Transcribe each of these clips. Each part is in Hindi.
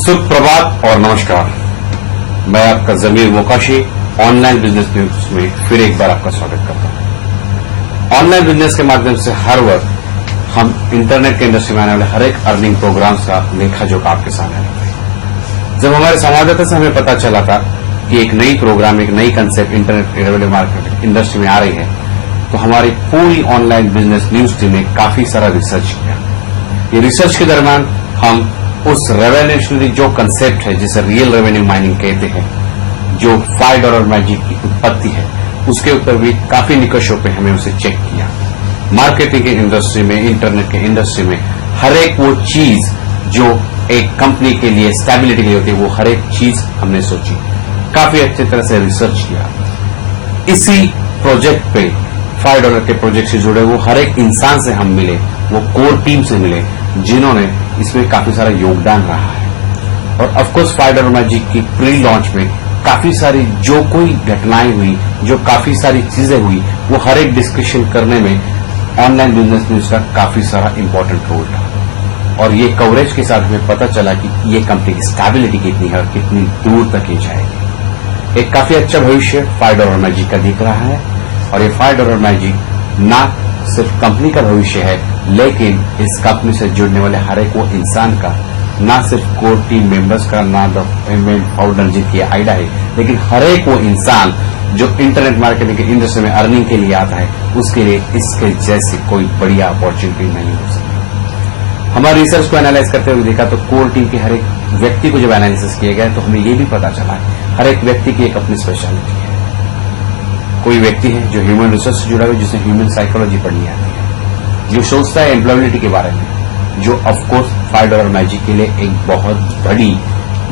सुप्रभात और नमस्कार। मैं आपका जमीर मोकाशी ऑनलाइन बिजनेस न्यूज में फिर एक बार आपका स्वागत करता हूं। ऑनलाइन बिजनेस के माध्यम से हर वक्त हम इंटरनेट के इंडस्ट्री में आने वाले हर एक अर्निंग प्रोग्राम्स का लेखा जोखा आपके सामने रखते हैं। जब हमारे संवाददाता से हमें पता चला था कि एक नई प्रोग्राम, एक नई concept internet revenue market industry में आ रही है, तो हमारी पूरी ऑनलाइन बिजनेस न्यूज टीम ने काफी सारा रिसर्च किया। ये रिसर्च के दरमियान हम उस रेवेन्यूशनरी जो कंसेप्ट है, जिसे रियल रेवेन्यू माइनिंग कहते हैं, जो $5 मैजिक की उत्पत्ति है, उसके ऊपर भी काफी निकषों पे हमें उसे चेक किया। मार्केटिंग के इंडस्ट्री में, इंटरनेट के इंडस्ट्री में हर एक वो चीज जो एक कंपनी के लिए स्टेबिलिटी के लिए होती है, वो हर एक चीज हमने सोची, काफी अच्छी तरह से रिसर्च किया। इसी प्रोजेक्ट पे $5 के प्रोजेक्ट से जुड़े वो हर एक इंसान से हम मिले, वो कोर टीम से मिले जिन्होंने इसमें काफी सारा योगदान रहा है। और ऑफकोर्स $5 मैजिक की प्री लॉन्च में काफी सारी जो कोई घटनाएं हुई, जो काफी सारी चीजें हुई, वो हर एक डिस्कशन करने में ऑनलाइन बिजनेस न्यूज का काफी सारा इंपॉर्टेंट रोल था। और ये कवरेज के साथ हमें पता चला कि ये कंपनी की स्टेबिलिटी कितनी है और कितनी दूर तक ये जाएगी। एक काफी अच्छा भविष्य $5 मैजिक का दिख रहा है। और ये $5 मैजिक ना सिर्फ कंपनी का भविष्य है, लेकिन इस कंपनी से जुड़ने वाले हर एक वो इंसान का, ना सिर्फ कोर टीम मेंबर्स का, ना द फाउंडर जिनकी आइडिया है, लेकिन हर एक वो इंसान जो इंटरनेट मार्केटिंग के इंडस्ट्री में अर्निंग के लिए आता है, उसके लिए इसके जैसी कोई बढ़िया अपॉर्चुनिटी नहीं हो सकती। हमारे रिसर्च को एनालाइज करते हुए देखा तो कोर टीम के हर एक व्यक्ति को जब एनालिसिस किया गया तो हमें ये भी पता चला है हर एक व्यक्ति की एक अपनी स्पेशलिटी है। कोई व्यक्ति है जो ह्यूमन रिसोर्स से जुड़ा हुआ, जिसे ह्यूमन साइकोलॉजी पढ़नी आती है, जो सोचता है एम्प्लॉयबिलिटी के बारे में, जो ऑफकोर्स $5 मैजिक के लिए एक बहुत बड़ी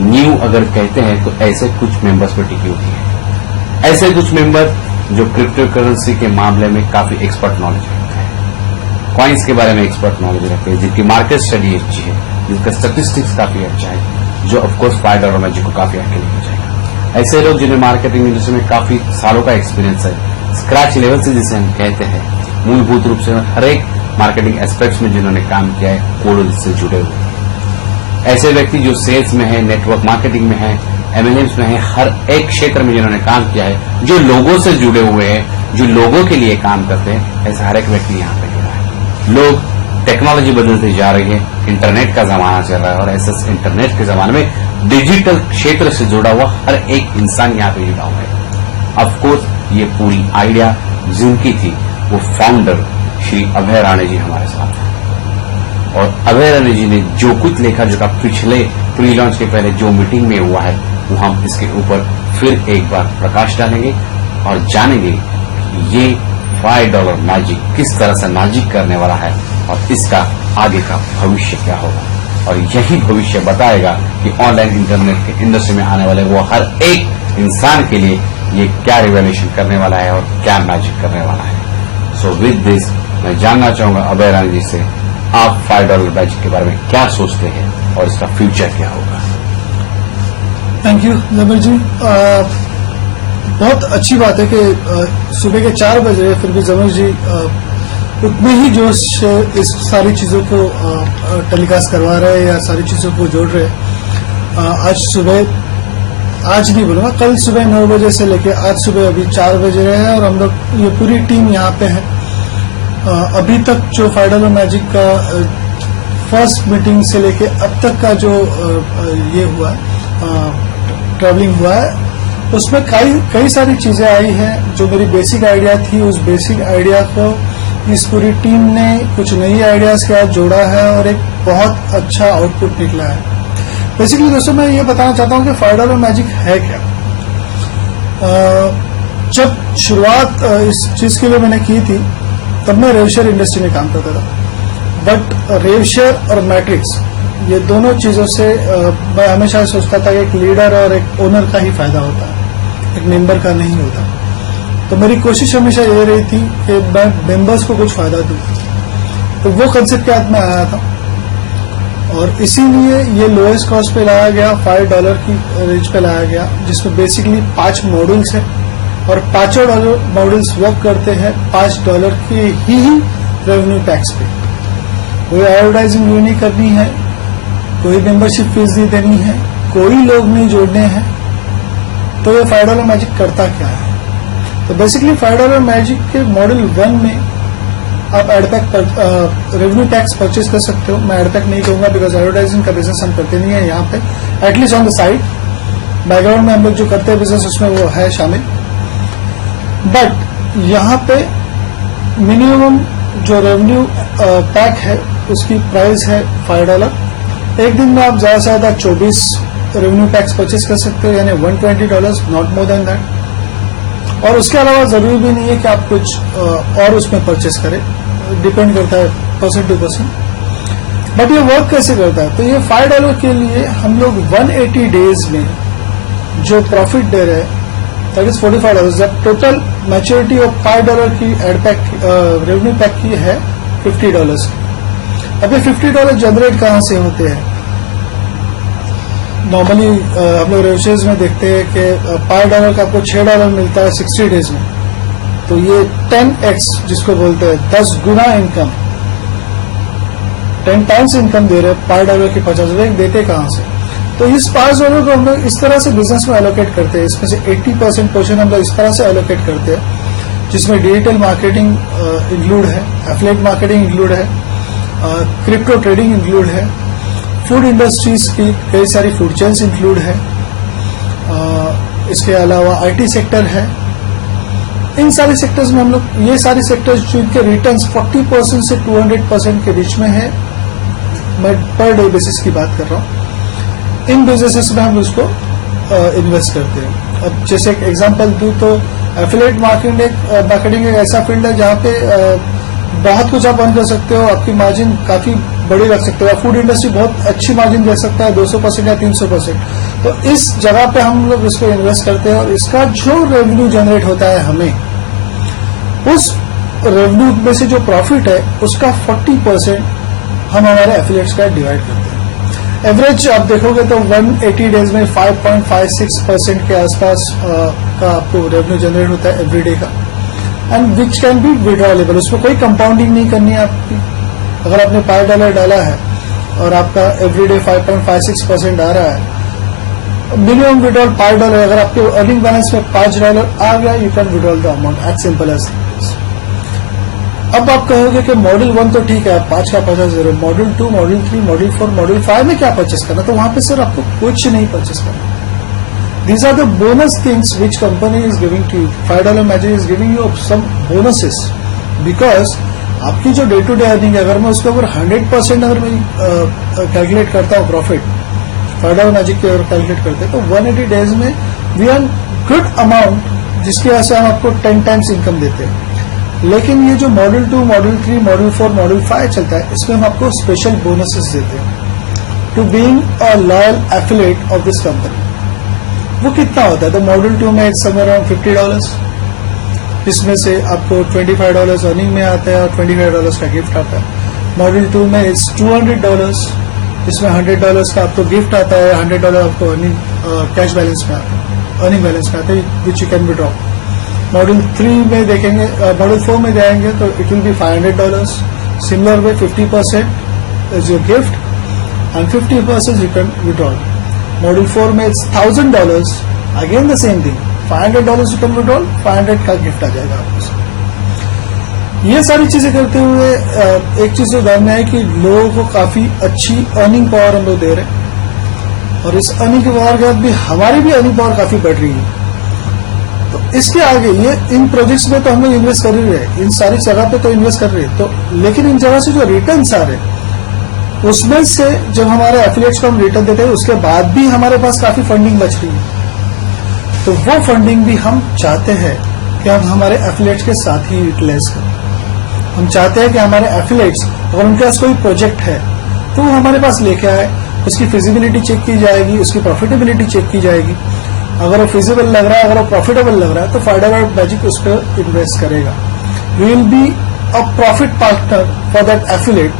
न्यू अगर कहते हैं तो ऐसे कुछ मेंबर्स पर टिकी होती है। ऐसे कुछ मेंबर जो क्रिप्टो करेंसी के मामले में काफी एक्सपर्ट नॉलेज रखते हैं, कॉइन्स के बारे में एक्सपर्ट नॉलेज रखते हैं, जिनकी मार्केट स्टडी अच्छी है, जिनका स्टैटिस्टिक्स काफी अच्छा है, जो ऑफकोर्स $5 मैजिक को काफी आगे लेके जाएगा। ऐसे लोग जिन्हें मार्केटिंग इंडस्ट्री में काफी सालों का एक्सपीरियंस है, स्क्रैच लेवल से जिसे हम कहते हैं, मूलभूत रूप से हर एक मार्केटिंग एस्पेक्ट्स में जिन्होंने काम किया है, कोर से जुड़े हुए। ऐसे व्यक्ति जो सेल्स में है, नेटवर्क मार्केटिंग में है, एमएलएम्स में है, हर एक क्षेत्र में जिन्होंने काम किया है, जो लोगों से जुड़े हुए हैं, जो लोगों के लिए काम करते हैं, ऐसा हर एक व्यक्ति यहाँ पे जुड़ा है। लोग, टेक्नोलॉजी बदलती जा रही है, इंटरनेट का जमाना चल रहा है, और ऐसे इंटरनेट के जमाने में डिजिटल क्षेत्र से जुड़ा हुआ हर एक इंसान यहाँ पे जुड़ा हुआ है। ऑफकोर्स ये पूरी आइडिया जिनकी थी, वो फाउंडर श्री अभय राणे जी हमारे साथ हैं। और अभय राणे जी ने जो कुछ लेखा जोखा पिछले प्री लॉन्च के पहले जो मीटिंग में हुआ है, वो हम इसके ऊपर फिर एक बार प्रकाश डालेंगे और जानेंगे कि ये $5 मैजिक किस तरह से मैजिक करने वाला है और इसका आगे का भविष्य क्या होगा। और यही भविष्य बताएगा कि ऑनलाइन इंटरनेट के इंडस्ट्री में आने वाले वो हर एक इंसान के लिए ये क्या रिवॉल्यूशन करने वाला है और क्या मैजिक करने वाला है। सो विद दिस मैं जानना चाहूंगा अभय राणे जी से, आप $5 मैजिक के बारे में क्या सोचते हैं और इसका फ्यूचर क्या होगा। थैंक यू जमीर जी। बहुत अच्छी बात है कि सुबह के 4 बज रहे, फिर भी जमीर जी उतने ही जोश से इस सारी चीजों को टेलीकास्ट करवा रहे हैं या सारी चीजों को जोड़ रहे हैं। आज नहीं बोलूंगा, कल सुबह 9 बजे से लेके आज सुबह अभी 4 बजे रहे हैं और हम लोग ये पूरी टीम यहाँ पे है। अभी तक जो $5 मैजिक का फर्स्ट मीटिंग से लेके अब तक का जो ये हुआ ट्रैवलिंग हुआ है, उसमें कई सारी चीजें आई हैं। जो मेरी बेसिक आइडिया थी, उस बेसिक आइडिया को इस पूरी टीम ने कुछ नई आइडियाज के साथ जोड़ा है और एक बहुत अच्छा आउटपुट निकला है। बेसिकली दोस्तों मैं ये बताना चाहता हूँ कि $5 मैजिक है क्या। जब शुरुआत इस चीज के लिए मैंने की थी, तब मैं रेवशेयर इंडस्ट्री में काम करता था, बट रेवशेयर और मैट्रिक्स ये दोनों चीजों से मैं हमेशा सोचता था कि एक लीडर और एक ओनर का ही फायदा होता है, एक मेंबर का नहीं होता। तो मेरी कोशिश हमेशा ये रही थी कि मैं मेंबर्स को कुछ फायदा दूं। तो वो कंसेप्ट के साथ में आया था और इसीलिए ये लोएस्ट कॉस्ट पे लाया गया, $5 की रेंज पे लाया गया, जिसमें बेसिकली 5 मॉड्यूल्स है और पांचों मॉड्यूल्स वर्क करते हैं $5 के ही रेवेन्यू टैक्स पे। कोई एडवर्टाइजिंग नहीं करनी है, कोई मेंबरशिप फीस नहीं देनी है, कोई लोग नहीं जोड़ने हैं। तो ये $5 मैजिक करता क्या है? तो बेसिकली $5 मैजिक के मॉडल 1 में आप एडपैक रेवेन्यू टैक्स परचेज कर सकते हो। मैं एडपैक नहीं कहूंगा बिकॉज एडवर्टाइजिंग का बिजनेस हम करते नहीं है यहाँ पे, at least on the side. Background में हम लोग जो करते हैं बिजनेस उसमें वो है शामिल। बट यहाँ पे मिनिमम जो रेवेन्यू पैक है उसकी प्राइस है $5। एक दिन में आप ज्यादा से ज्यादा 24 रेवेन्यू पैक्स परचेज कर सकते हो, यानी $120, नॉट मोर देन दैट। और उसके अलावा जरूरी भी नहीं है कि आप कुछ और उसमें परचेज करें, डिपेंड करता है पर्सन टू पर्सन। बट ये वर्क कैसे करता है? तो ये $5 के लिए हम लोग 180 डेज में जो प्रॉफिट दे रहे हैं दैट इज $45। जब टोटल मैच्योरिटी ऑफ $5 की एडपैक रेवेन्यू पैक की है $50। अब ये $50 जनरेट कहां से होते हैं? नॉर्मली हम लोग रेशियोज में देखते हैं कि $5 का आपको $6 मिलता है 60 डेज में। तो ये 10x जिसको बोलते हैं 10 गुना इनकम, 10 टाइम्स इनकम दे रहे हैं $5 की $50 देते कहां से? तो इस $5 को हम लोग इस तरह से बिजनेस में एलोकेट करते हैं। इसमें से 80% पोर्शन हम लोग इस तरह से एलोकेट करते हैं जिसमें डिजिटल मार्केटिंग इंक्लूड है, एफिलिएट मार्केटिंग इंक्लूड है, क्रिप्टो ट्रेडिंग इंक्लूड है, फूड इंडस्ट्रीज की कई सारी फूड चेन्स इंक्लूड है, इसके अलावा आईटी सेक्टर है। इन सारे सेक्टर्स में हम लोग ये सारे सेक्टर्स जिनके रिटर्न्स 40% से 200% के बीच में है, मैं पर डे बेसिस की बात कर रहा हूँ, इन बिजनेसेस में हम उसको इन्वेस्ट करते हैं। अब जैसे एक एग्जांपल दूं तो एफिलिएट मार्केटिंग एक ऐसा फील्ड है जहां पे बहुत कुछ आप अर्न कर सकते हो, आपकी मार्जिन काफी बड़ी रख सकते हो। फूड इंडस्ट्री बहुत अच्छी मार्जिन दे सकता है 200% या 300%। तो इस जगह पे हम लोग इसको इन्वेस्ट करते हैं और इसका जो रेवेन्यू जनरेट होता है हमें, उस रेवेन्यू में से जो प्रॉफिट है उसका 40% हम हमारे एफिलिएट्स का डिवाइड करते हैं। एवरेज आप देखोगे तो 180 डेज में 5.56% के आसपास का आपको रेवेन्यू जनरेट होता है एवरी डे का, एंड विच कैन बी विड्रॉलेबल। उसमें कोई कंपाउंडिंग नहीं करनी है आपकी। अगर आपने $5 डाला है और आपका एवरीडे 5.56% आ रहा है, मिनिमम विड्रॉल $5। अगर आपके अर्निंग बैलेंस में $5 आ गया, you can withdraw the amount as simple as. अब आप कहोगे कि मॉडल 1 तो ठीक है, 5 का $50, मॉडल 2, मॉडल 3, मॉडल 4, मॉडल 5 में क्या परचेस करना? तो वहां पे सर आपको कुछ नहीं परचेस करना। These are the bonus things which company is giving to you. $5 magic is giving you some bonuses because आपकी जो डे टू डे अर्निंग है, अगर मैं उसके ऊपर 100% अगर मैं कैलकुलेट करता हूँ प्रॉफिट, $5 मैजिक के अगर कैलकुलेट करते हैं तो 180 डेज में वी अर्न गुड अमाउंट, जिसकी वजह से हम आपको 10 टाइम्स इनकम देते हैं। लेकिन ये जो मॉडल 2, मॉडल 3, मॉडल 4, मॉडल 5 चलता है, इसमें हम आपको स्पेशल बोनसेस देते हैं to being a loyal affiliate of this company. वो कितना होता है? तो मॉडल 2 में समवेयर अराउंड $50, इसमें से आपको $25 अर्निंग में आता है और $25 का गिफ्ट आता है। मॉडल 2 में इट्स $200, इसमें $100 का आपको गिफ्ट आता है, $100 आपको अर्निंग कैश बैलेंस में आता है, अर्निंग बैलेंस में आता है, which you can withdraw. Model 3 में देखेंगे, मॉडल 4 में जाएंगे तो it will be $500। Similar way 50% is your gift and 50% you can withdraw. Model 4 में it's $1000, again the same thing, $500 you can withdrawal, 500 का गिफ्ट आ जाएगा आपको। ये सारी चीजें करते हुए एक चीज जो ध्यान में है कि लोगों को काफी अच्छी अर्निंग पावर हम लोग दे रहे हैं, और इस अर्निंग की पावर के बाद भी हमारी भी अर्निंग पावर काफी बढ़ रही है। तो इसके आगे ये इन प्रोजेक्ट्स में तो हम लोग इन्वेस्ट कर ही रहे हैं, इन सारी जगह पे तो इन्वेस्ट कर रहे हैं, तो लेकिन इन जगह से जो रिटर्न्स आ रहे हैं उसमें से जब हमारे एफिलिएट्स को हम रिटर्न देते हैं उसके बाद भी हमारे पास काफी फंडिंग बच रही है। तो वो फंडिंग भी हम चाहते हैं कि हम हमारे एफिलिएट्स के साथ ही यूटिलाइज करें। हम चाहते हैं कि हमारे एफिलिएट्स, अगर उनके पास कोई प्रोजेक्ट है तो वो हमारे पास लेके आए, उसकी फिजिबिलिटी चेक की जाएगी, उसकी प्रॉफिटेबिलिटी चेक की जाएगी। अगर वो फिजिबल लग रहा है, अगर वो प्रॉफिटेबल लग रहा है तो $5 मैजिक उस पर इन्वेस्ट करेगा। We will be a profit partner for that affiliate,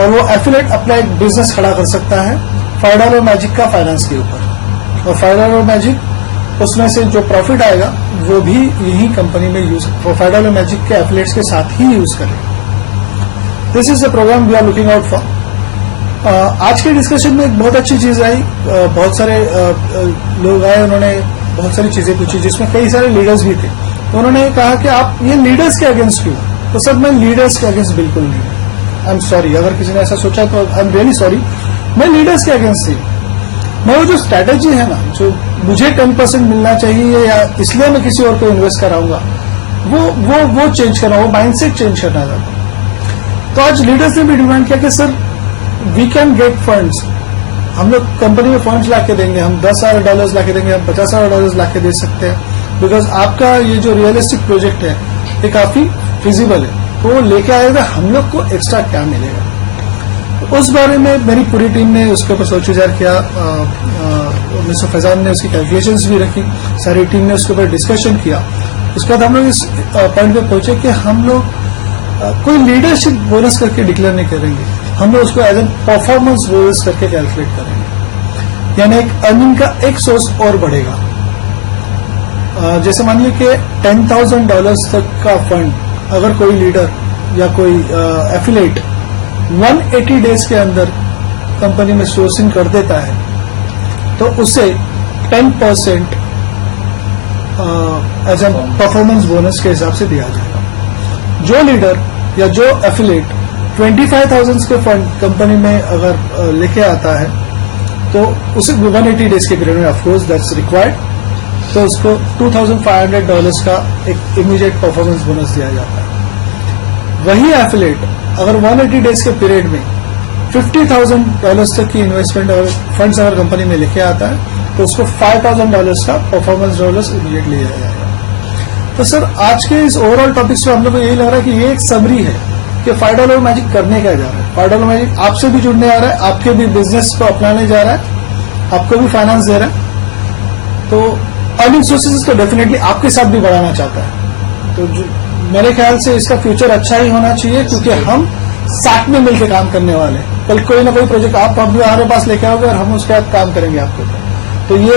और वो एफिलिएट अपना एक बिजनेस खड़ा कर सकता है $5 मैजिक का फाइनेंस के ऊपर, और $5 मैजिक उसमें से जो प्रॉफिट आएगा वो भी यही कंपनी में यूज, वो $5 मैजिक के एफिलिएट्स के साथ ही यूज करेगा। This is the programme we are looking out for. आज के डिस्कशन में एक बहुत अच्छी चीज आई। बहुत सारे लोग आए, उन्होंने बहुत सारी चीजें पूछी जिसमें कई सारे लीडर्स भी थे। तो उन्होंने कहा कि आप ये लीडर्स के अगेंस्ट क्यों? तो सर मैं लीडर्स के अगेंस्ट बिल्कुल नहीं हूं। आई एम सॉरी, अगर किसी ने ऐसा सोचा तो आई एम रियली सॉरी। मैं लीडर्स के अगेंस्ट नहीं। मैं वो जो स्ट्रैटेजी है ना, जो मुझे 10% मिलना चाहिए या इसलिए मैं किसी और को इन्वेस्ट कराऊंगा, वो चेंज करना, वो माइंडसेट चेंज करना चाहता हूं। तो आज लीडर्स ने भी डिमांड किया कि sir we can get funds, हम लोग कंपनी में फंड्स लाके देंगे, हम $10,000 लाके देंगे, हम $50,000 लाके दे सकते हैं, बिकॉज आपका ये जो रियलिस्टिक प्रोजेक्ट है ये काफी फिजिबल है। तो वो लेके आएगा, हम लोग को एक्स्ट्रा क्या मिलेगा? तो उस बारे में मेरी पूरी टीम ने उसके ऊपर सोच विचार किया। मिस्टर फैजान ने उसकी कैलकुलेशंस भी रखी, सारी टीम ने उसके ऊपर डिस्कशन किया। उसके बाद हम लोग इस पॉइंट पे पहुंचे कि हम लोग कोई लीडरशिप बोनस करके डिक्लेयर नहीं करेंगे, हम लोग उसको एज एन परफॉर्मेंस बोनस करके कैलकुलेट करेंगे। यानी एक अर्निंग का एक सोर्स और बढ़ेगा। जैसे मान लीजिए कि $10,000 तक का फंड अगर कोई लीडर या कोई एफिलेट 180 डेज के अंदर कंपनी में सोर्सिंग कर देता है तो उसे 10% एज एन परफॉर्मेंस बोनस के हिसाब से दिया जाएगा। जो लीडर या जो एफिलेट 25,000 के फंड कंपनी में अगर लेके आता है तो उसे 180 डेज के पीरियड में, ऑफकोर्स दैट्स रिक्वायर्ड, तो उसको $2,500 का एक इमीडिएट परफॉर्मेंस बोनस दिया जाता है। वही एफिलेट अगर 180 डेज के पीरियड में $50,000 तक की इन्वेस्टमेंट अगर फंड्स अगर कंपनी में लेके आता है तो उसको $5,000 का परफॉर्मेंस बोनस इमीडिएटली दिया जाएगा। तो सर आज के इस ओवरऑल टॉपिक से हम लोग को यही लग रहा है कि ये एक समरी है कि $5 मैजिक करने क्या जा रहा है। $5 मैजिक आपसे भी जुड़ने आ रहा है, आपके भी बिजनेस को अपनाने जा रहा है, आपको भी फाइनेंस दे रहा है, तो अर्निंग सोर्सेज को डेफिनेटली आपके साथ भी बढ़ाना चाहता है। तो मेरे ख्याल से इसका फ्यूचर अच्छा ही होना चाहिए, क्योंकि हम साथ में मिलकर काम करने वाले हैं। कल कोई ना कोई प्रोजेक्ट आप हमारे पास लेके आओगे और हम उसके साथ काम करेंगे आपके ऊपर। तो ये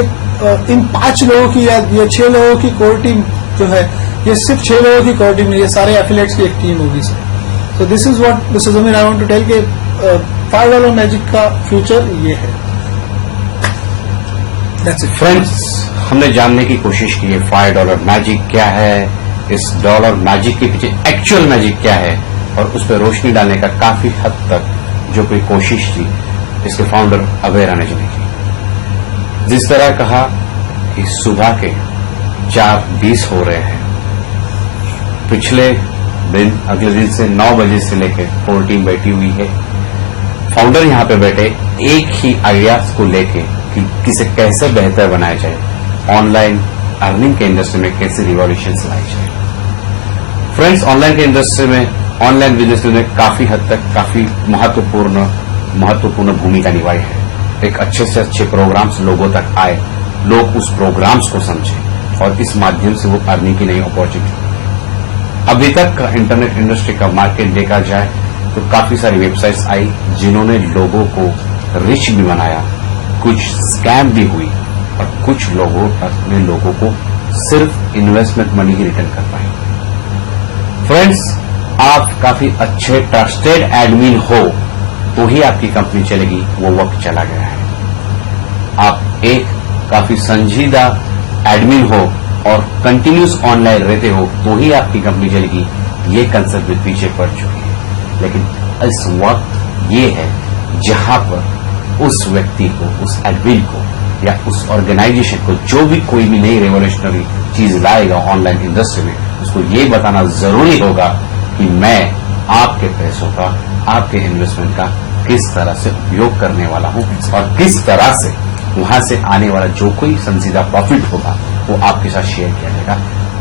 इन 5 लोगों की या ये 6 लोगों की कोर टीम जो है, ये सिर्फ 6 लोगों की कोर टीम नहीं, ये सारे एफिलेट्स की एक टीम होगी sir. So this is what Mr. Zamir I want to tell कि $5 मैजिक का फ्यूचर ये है। That's it. फ्रेंड्स, हमने जानने की कोशिश की है $5 मैजिक क्या है, इस डॉलर मैजिक के पीछे एक्चुअल मैजिक क्या है, और उस पर रोशनी डालने का काफी हद तक जो कोई कोशिश थी इसके फाउंडर अभय राणे जी ने की। जिस तरह कहा कि सुबह के 4:20 हो रहे हैं, पिछले दिन अगले दिन से 9 बजे से लेकर कोर टीम बैठी हुई है। फाउंडर यहां पे बैठे एक ही आइडियाज को लेके कि किसे कैसे बेहतर बनाया जाए, ऑनलाइन अर्निंग के इंडस्ट्री में कैसे रिवॉल्यूशन लाई जाए। फ्रेंड्स, ऑनलाइन के इंडस्ट्री में, ऑनलाइन बिजनेस में काफी हद तक काफी महत्वपूर्ण भूमिका निभाई है। एक अच्छे से अच्छे प्रोग्राम्स लोगों तक आए, लोग उस प्रोग्राम्स को समझे और इस माध्यम से वो अर्निंग की नई अपॉर्चुनिटी। अभी तक का इंटरनेट इंडस्ट्री का मार्केट देखा जाए तो काफी सारी वेबसाइट्स आई जिन्होंने लोगों को रिच भी बनाया, कुछ स्कैम भी हुई और कुछ लोगों अपने लोगों को सिर्फ इन्वेस्टमेंट मनी ही रिटर्न कर पाए। फ्रेंड्स, आप काफी अच्छे ट्रस्टेड एडमिन हो तो ही आपकी कंपनी चलेगी, वो वक्त चला गया है। आप एक काफी संजीदा एडमिन हो और कंटिन्यूस ऑनलाइन रहते हो तो ही आपकी कंपनी चलेगी, ये कंसेप्ट भी पीछे पड़ चुकी है। लेकिन इस वक्त ये है जहां पर उस व्यक्ति को, उस एडमिन को या उस ऑर्गेनाइजेशन को जो भी कोई भी नई रेवोल्यूशनरी चीज लाएगा ऑनलाइन इंडस्ट्री में, उसको ये बताना जरूरी होगा कि मैं आपके पैसों का, आपके इन्वेस्टमेंट का किस तरह से उपयोग करने वाला हूं और किस तरह से वहां से आने वाला जो कोई संजीदा प्रॉफिट होगा वो आपके साथ शेयर किया जाएगा।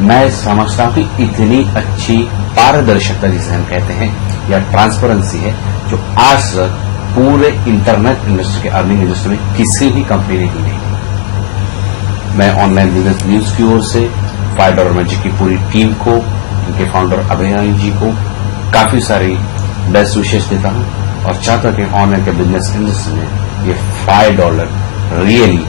मैं समझता हूं कि इतनी अच्छी पारदर्शिता जिसे हम कहते हैं या ट्रांसपेरेंसी है जो आज तक पूरे इंटरनेट इंडस्ट्री के अर्निंग इंडस्ट्री में किसी भी कंपनी ने की नहीं। मैं ऑनलाइन बिजनेस न्यूज की ओर से $5 मैजिक की पूरी टीम को, उनके फाउंडर अभय राणे जी को काफी सारी बेस्ट विशेष देता हूं और चाहता हूं कि ऑनलाइन के बिजनेस इंडस्ट्री में ये $5 रियली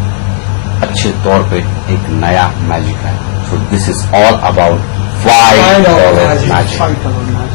अच्छे तौर पे एक नया मैजिक है। So this is all about $5 magic.